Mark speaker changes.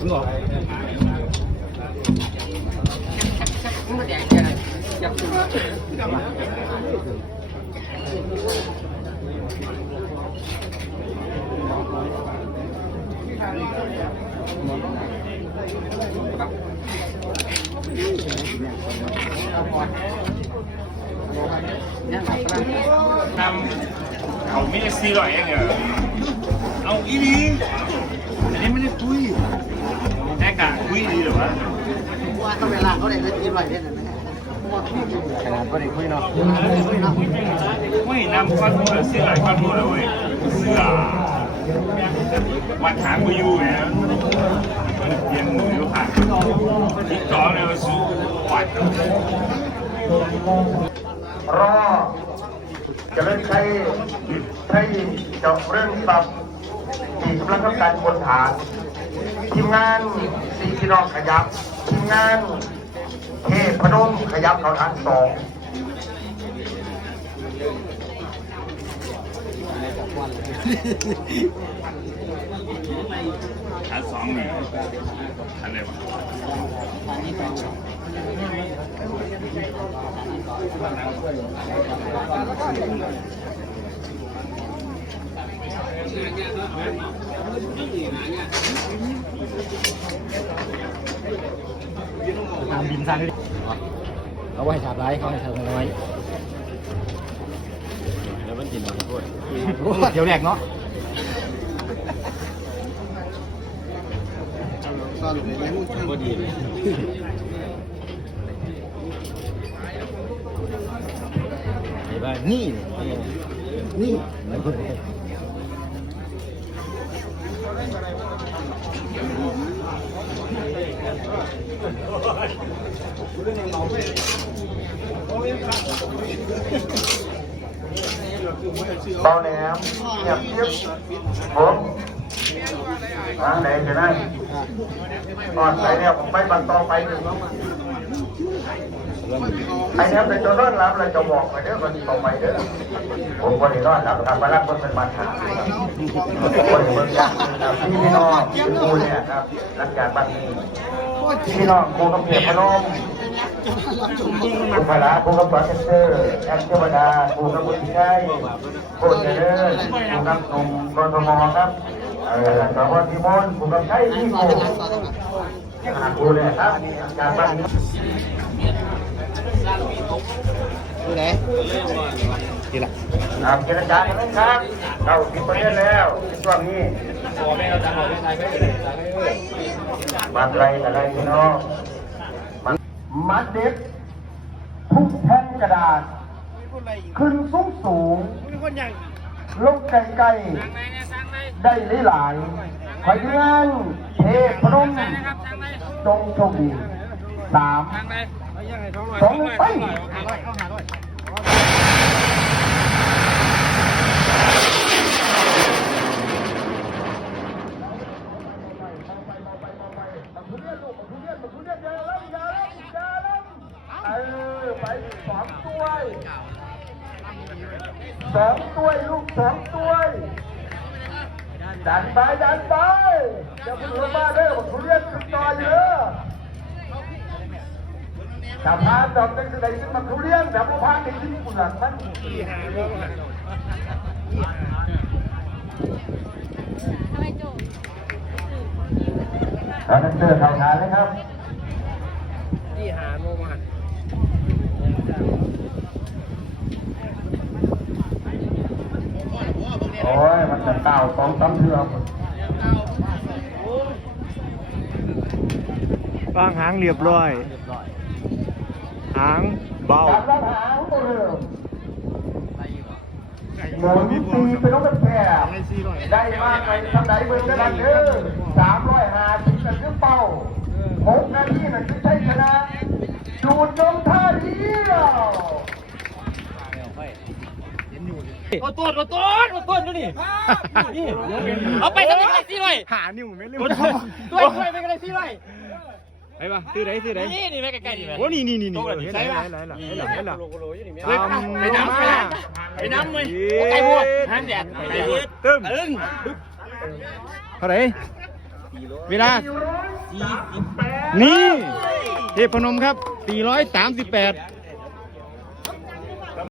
Speaker 1: đúng rồi. Hãy subscribe นำเขาไม่ได้ซีหรอยเองเหรอเอาอีดีอันนี้ไม่ได้คุยแค่กะคุยดีหรือวะ
Speaker 2: ว่าต้องเวลาเขาได้เลยตีไว้เนี่ยนะ
Speaker 3: ว่อย่างขนาดก็ได้คุยเนาะ
Speaker 1: ไม่นำก้อนพูดซีหลายก้อนพูดเลยเว้ยเสือ วัดหางกูอยู่ไงเตียงหมูอยู่ค่ะที่ก้อนเลยสู้วัด
Speaker 4: รอจะเล่นใช้ใช้เจาะเรื่องตับที่กำลังทำการค้นหานทีมงานสีพี่น้องขยับทีมงานเทพนมขยับเขาทางสอง
Speaker 1: ชั้นสองนี่ชั้นไหนวะ
Speaker 5: ตามบินสร้างด้วยเอาไว้ฉาบไรเขาให้เธอน้อยแล้วมัน กินมันด้วยเดี๋ยวแรกเนาะ
Speaker 1: ซ่อนเลยยังก็ดีเลย
Speaker 5: เห็นป่ะนี่นี่มันก็ได้
Speaker 4: เบาแหลมเงียบเงียบผมทางไหนจะได้ก่อนไปเนี่ยผมไปบันต่อไปหนึ่งไอ้เนี่ยเป็นตัวรอดรับเราจะบอกไปเด้อคนต่อไปเด้อผมคนที่รอดรับทำมารับคนเป็นบัตรหาคนเมืองยักษ์ครับพี่พี่น้องครูเนี่ยครับหลังจากบัตรนี้พี่น้องครูกำเพียพนม คุณพระผู้กำกับเซอร์แอปเทวดาผู้กำกับชัยผู้เจริญผู้กำกับหนุ่มกทมครับเอ่อสวัสดิมนผู้กำกับใชัยที่ผู้หาผู้เลยครับการบ้านด
Speaker 5: ูไหนนี่แหละ
Speaker 4: ครับเจรจากันไหมครับเราคิดประเด็นแล้วช่วงนี้บัตรไรอะไรพี่น้อง มัดเด็ดทุกแผ่นกระดาษ ขึ้นสูงสูงลงไกลไกลได้หลายๆขอเพื่อนเทพนมจงโชคดีสามสองหนึ่งไป อไปสองตัวสองตัวลูกสองตัวดันไปดันไปเดี๋ยวคุณหัวมาเด้อบอกคุณเรียกคุณต่อเยอะถ้าพานดอกจังจะได้ขึ้นมาคุณเรียนแต่พอพานในที่เปลือกมันเอาหนังสือเข้าทานเลยครับ
Speaker 1: ที่หาโมมัน
Speaker 4: โอ้ยมันจะเก่าสองสามเทือก
Speaker 5: วางหางเรียบร้อย หางเบาจ
Speaker 4: ับแล้วหางตัวเรือหมุนตีไปน้องกันแผ่ได้มากไปทางไหนเมืองได้เด้อสามร้อยห้าสิบนั่นคือเป้าหกนาทีนั่นคือชัยชนะจูดจงท่าเดียว
Speaker 6: โอ้ต้นโอ้ต้นโอ้ต้นดูนี่นี่เอาไปทำอะไรสิหน่อยหานิ้วไม่เร็วตัวช่วยตัวช่วยไปกันเลยสิหน่อย
Speaker 5: ไอ้ปะซื้อไหนซื้อไหนน
Speaker 6: ี่นี่แม่ใกล้ๆนี่แม่
Speaker 5: โอ้นี่นี่นี่นี่โต๊ะกันเห็นใช่ไหมปะเห็นไหมเห็นไหมเห็นไหมเฮ้ยทำไปลงน้ำมาไปน้ำเลยโอ้ไก่บวชห้ามแดดไก่บวชตึ้มตึ้งเท่าไหร่เวลานี่เทพนมครับ 438